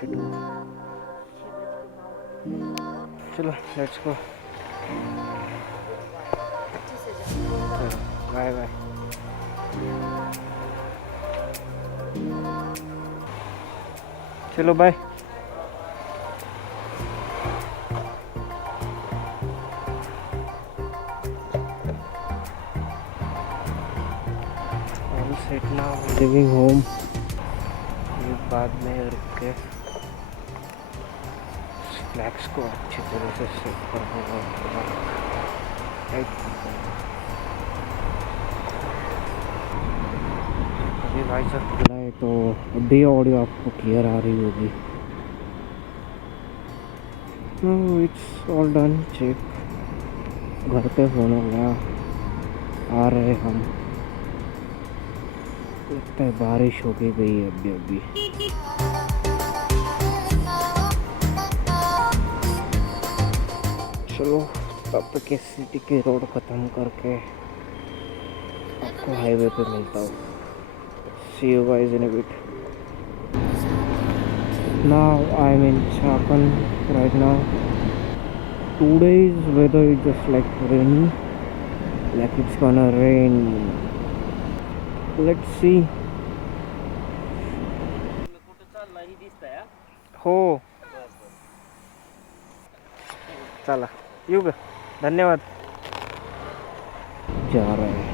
52. चलो let's go. Bye bye. चलो bye. All set now. Leaving home. ये बाद में रुक के स्नैक्स को अच्छी तरह से सेट करने का अभी भाई साहब खुला है तो अभी ऑडियो आपको क्लियर आ रही होगी. It's all done. चेक घर पे फोन हो गया. आ रहे हम. लगता है बारिश हो गई है अभी अभी. चलो अब के सिटी के रोड ख़त्म करके आपको हाईवे पे मिलता हूँ. See you guys in a bit. Now I'm in Chakan right now. 2 days weather is just like rainy, like it's gonna rain. Let's see. हो चला येऊ ग. धन्यवाद. जा रहे हैं.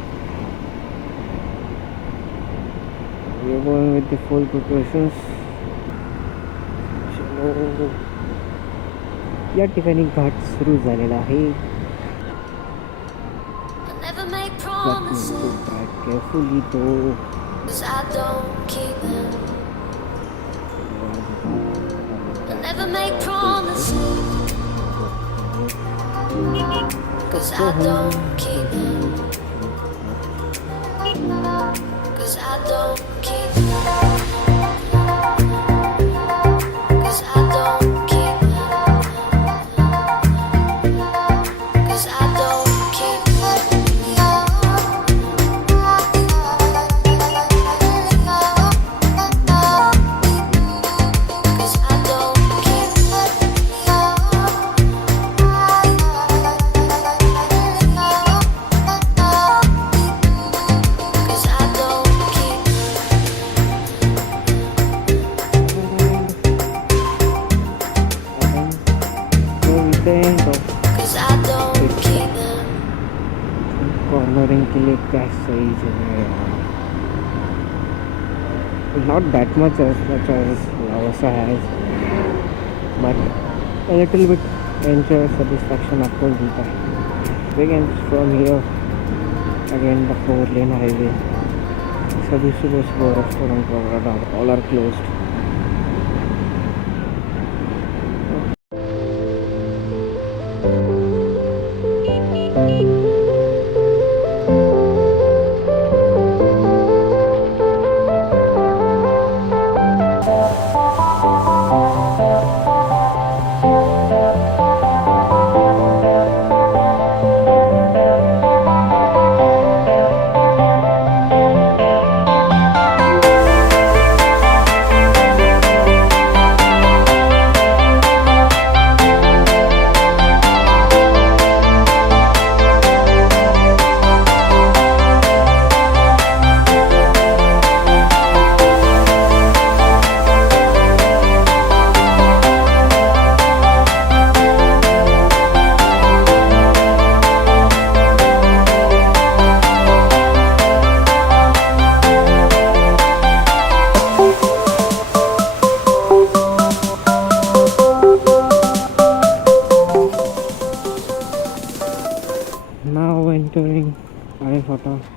We are going with the full preparations. चलो या ठिकाणी घाट सुरू झालेला आहे. केअरफुली तो Cause I don't keep them. Cause I don't keep them. Cause I don't keep them. Cause I don't keep cornering के लिए क्या सही जगह है. Not that much as Lavasa has, but a little bit enjoy satisfaction आपको मिलता है. Again from here again the 4-lane highway. सभी सुबह रेस्टोरेंट वगैरह all are closed.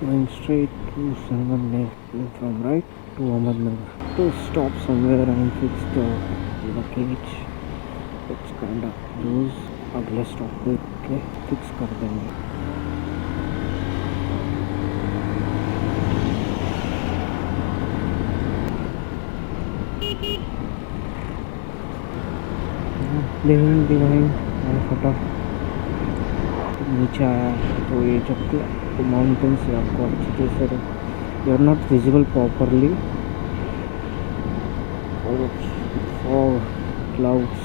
Going straight to Sangamner from right to Ahmednagar to stop somewhere and fix the luggage. It's kind of loose. अगले stop पे के fix कर देंगे. लेकिन divine photo नीचे आया तो ये जब माउंटेन से आपको अच्छी तरह से you are not visible properly और और क्लाउड्स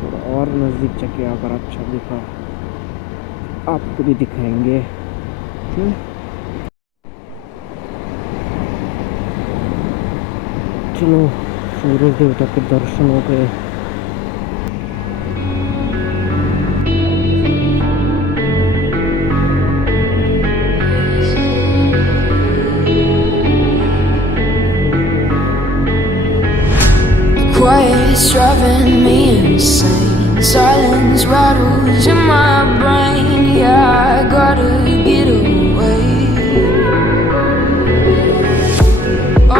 थोड़ा और नज़दीक चके अगर अच्छा दिखा आपको भी दिखाएंगे। चलो सूरज देवता के दर्शन हो गए। Quiet's driving me insane. Silence rattles in my brain. Yeah, I gotta get away.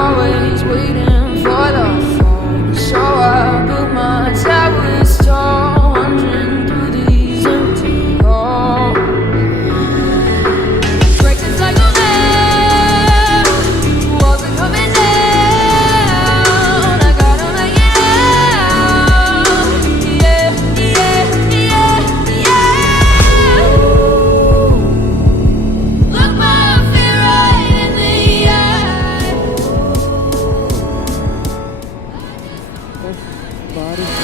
Always waiting for the phone, so I built my towers tall, wandering through these empty halls. Break the cycle now, walls are coming down. I gotta make it out. Yeah, yeah, yeah, yeah. Look my fear right in the eye. बस बारिश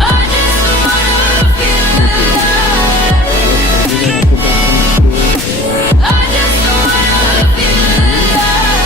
I just wanna feel alive. I just wanna feel alive.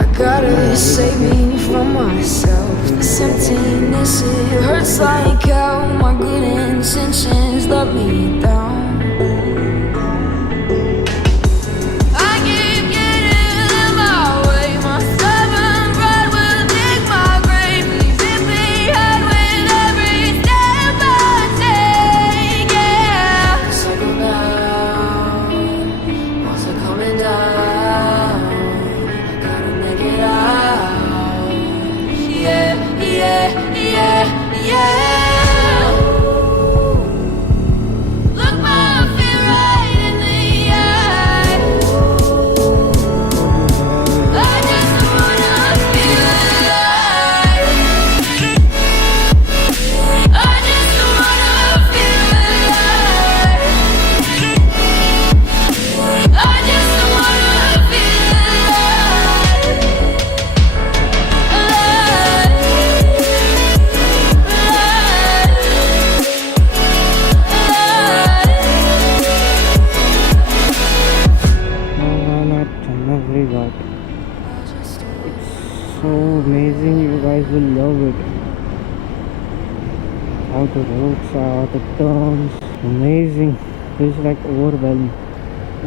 I gotta save me from myself. This emptiness, it hurts like hell. My good intentions let me down. I keep getting in my way. My stubborn pride will dig my grave. Leaving behind with every step I take. Yeah, cycle down, walls are coming down. I gotta make it out. Yeah, yeah, yeah, yeah. Look my fear right in the eye. I just wanna feel alive. I just wanna feel alive. I just wanna feel alive. Chandnapuri Ghat. It's so amazing, you guys will love it. How the roads are, the turns, amazing. Feels like overwhelmed.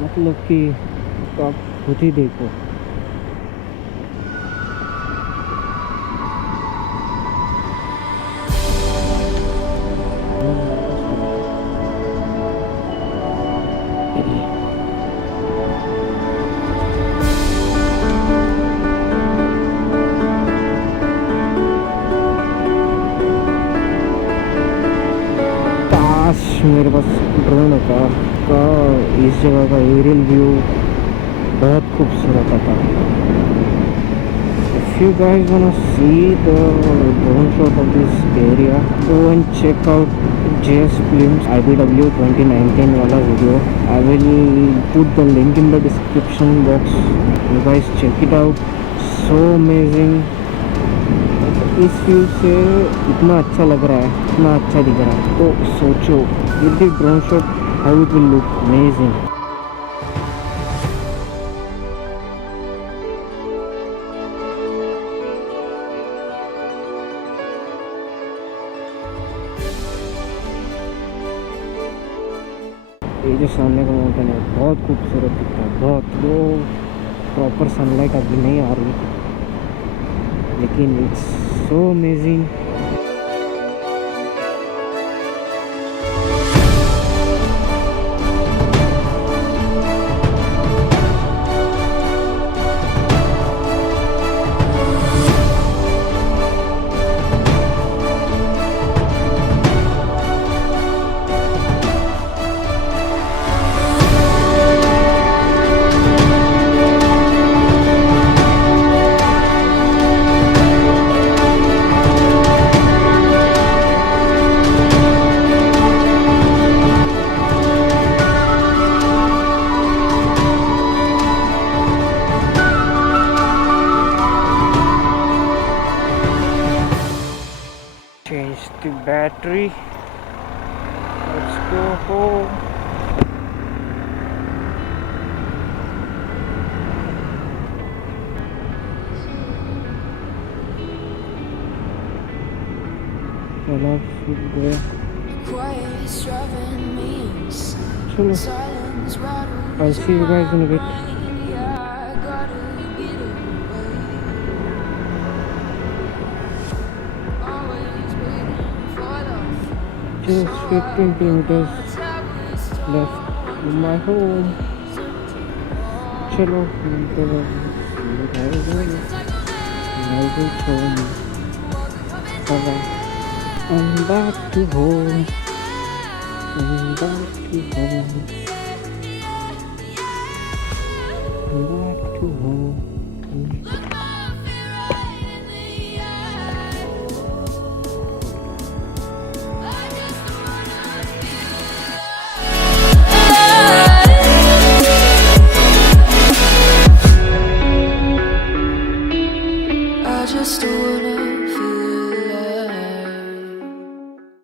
मतलब कि आप खुद ही देखो। काश मेरे पास drone होता का इस जगह का एरियल व्यू बहुत खूबसूरत आता। If you guys wanna see the drone shot of this area, go and check out JS Films IBW 2019 वाला video. I will put the link in the description box. You guys check it out. So amazing. इस view से इतना अच्छा लग रहा है, इतना अच्छा दिख रहा है, तो सोचो with the drone shot how it will look amazing. ये जो सामने का माउंटेन है बहुत खूबसूरत दिखता है, बहुत। वो प्रॉपर सनलाइट अभी नहीं आ रही, लेकिन it's so amazing. battery. Let's go home. चलो सूख गया. Quiet's driving me insane. चलो. Silence rattles I'll see you guys in a bit. my brain. Yeah, I gotta get away. Always waiting for the Just 15 kilometers left to my home. चलो मिलते हैं. I'll reach home. Bye-bye. I'm back to home. I'm back to home. I'm back to home.